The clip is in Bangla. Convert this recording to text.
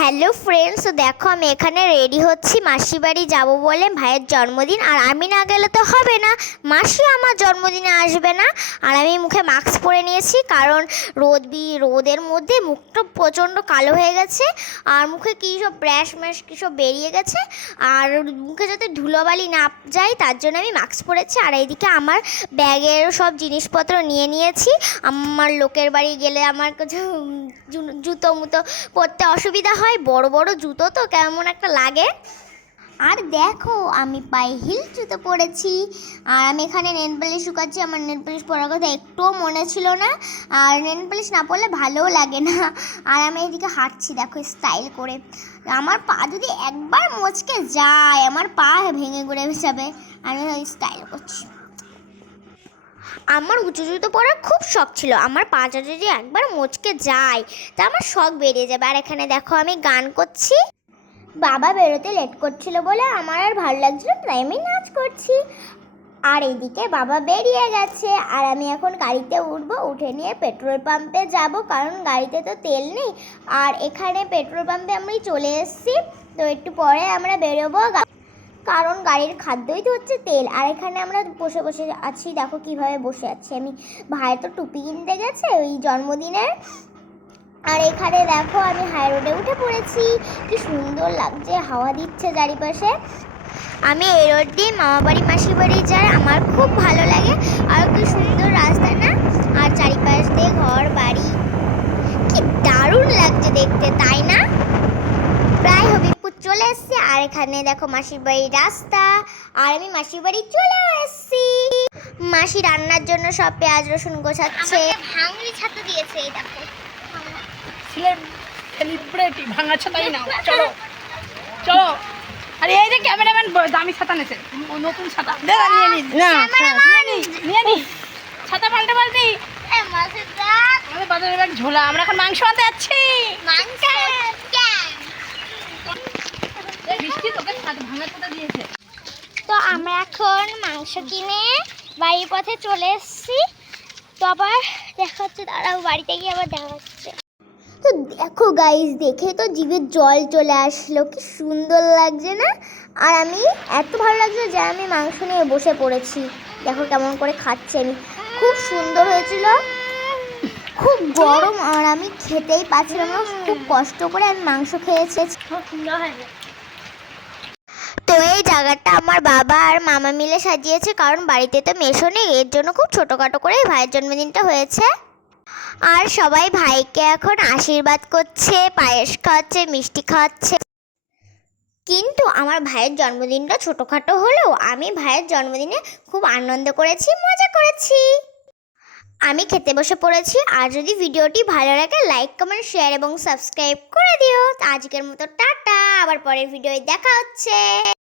হ্যালো ফ্রেন্ডস, তো দেখো আমি এখানে রেডি হচ্ছি মাসি বাড়ি যাবো বলে। ভাইয়ের জন্মদিন, আর আমি না গেলে তো হবে না, মাসি আমার জন্মদিনে আসবে না। আর আমি মুখে মাস্ক পরে নিয়েছি, কারণ রোদের মধ্যে মুখটা প্রচণ্ড কালো হয়ে গেছে, আর মুখে কী সব ব্র্যাশ ম্যাশ কী সব বেরিয়ে গেছে, আর মুখে যাতে ধুলোবালি না যায় তার জন্য আমি মাস্ক পরেছি। আর এইদিকে আমার ব্যাগের সব জিনিসপত্র নিয়ে নিয়েছি। আমার লোকের বাড়ি গেলে আমার কিছু জুতো মুতো পরতে অসুবিধা হয়, বড় বড় জুতো তো কেমন একটা লাগে। আর দেখো আমি পায়ে হিল জুতো পরেছি, আর আমি এখানে নেল পালিশ শুকাচ্ছি। আমার নেল পালিশ পরার কথা একটুও মনে ছিল না, আর নেল পালিশ না পরলে ভালোও লাগে না। আর আমি এদিকে হাঁটছি দেখো স্টাইল করে। আমার পা যদি একবার মচকে যায়, আমার পা ভেঙে ঘুরে যাবে। আমি স্টাইল করছি। আমার উঁচু জুতো পরার খুব শখ ছিল, আমার পাটা যদি একবার মচকে যায় তা আমার শখ বেরিয়ে যাবে। আর এখানে দেখো আমি গান করছি। বাবা বেরোতে লেট করছিল বলে আমার আর ভালো লাগছিল, তাই আমি নাচ করছি। আর এদিকে বাবা বেরিয়ে গেছে, আর আমি এখন গাড়িতে উঠবো, উঠে নিয়ে পেট্রোল পাম্পে যাব, কারণ গাড়িতে তো তেল নেই। আর এখানে পেট্রোল পাম্পে আমি চলে এসেছি, তো একটু পরে আমরা বেরোবো, কারণ গাড়ির খাদ্যই তো হচ্ছে তেল। আর এখানে আমরা বসে বসে আছি, দেখো কিভাবে বসে আছি আমি। ভাইয়ের তো টুপি কিনতে গেছে ওই জন্মদিনের। আর এখানে দেখো আমি হাই রোডে উঠে পড়েছি, কি সুন্দর লাগছে, হাওয়া দিচ্ছে চারিপাশে। আমি এই রোড দিয়ে মামা বাড়ি মাসি বাড়ি যাই, আমার খুব ভালো লাগে। আর কি সুন্দর রাস্তা না, আর চারিপাশ দিয়ে ঘর বাড়ি, কি দারুণ লাগছে দেখতে, তাই না? প্রায় হবিবপুর চলে এসেছি, আর এখানে দেখো মাসির বাড়ির রাস্তা, আর আমি মাসির বাড়ি চলেও এসেছি। মাসি রান্নার জন্য সব পেঁয়াজ রসুন গোছাচ্ছে। ভাঙড়ি ছাতা দিয়েছে, এই দেখো সেলিব্রিটি ভাঙা ছাতাই নাও, চলো চলো। আরে এই যে ক্যামেরাম্যান দামি ছাতা নেছে, নতুন ছাতা দে, নিয়ে নি না, নিয়ে নি ছাতা পাল্টে পাল্টে। আমাদের বাজারে ব্যাগ ঝোলা, আমরা এখন মাংস আনতে যাচ্ছি। মাংস বৃষ্টি তোকে ভাঙা ছাতা দিয়েছে। তো আমরা এখন মাংস কিনে বাড়ির পথে চলে এসেছি। তো আবার দেখা হচ্ছে, দাঁড়াও বাড়িতে গিয়ে আবার দেখা হচ্ছে। তো দেখো গাইস, দেখে তো জিভে জল চলে আসলো, কি সুন্দর লাগছে না? আর আমি এত ভালো লাগছে যে আমি মাংস নিয়ে বসে পড়েছি। দেখো কেমন করে খাচ্ছি আমি, খুব সুন্দর হয়েছিল, খুব গরম, আর আমি খেতেই পাচ্ছিলাম না, খুব কষ্ট করে আমি মাংস খেয়েছি। খুব সুন্দর হয়েছে। তো এই জায়গাটা আমার বাবা আর মামা মিলে সাজিয়েছে, কারণ বাড়িতে তো মেশো নেই, এর জন্য খুব ছোটোখাটো করে ভাইয়ের জন্মদিনটা হয়েছে। আর সবাই ভাইকে এখন আশীর্বাদ করছে, পায়েস খাওয়াচ্ছে, মিষ্টি খাওয়াচ্ছে। কিন্তু আমার ভাইয়ের জন্মদিনটা ছোটোখাটো হলেও আমি ভাইয়ের জন্মদিনে খুব আনন্দ করেছি, মজা করেছি। আমি খেতে বসে পড়েছি। আর যদি ভিডিওটি ভালো লাগে লাইক কমেন্ট শেয়ার এবং সাবস্ক্রাইব করে দিও। আজকের মতো টাটা, আবার পরের ভিডিওয় দেখা হচ্ছে।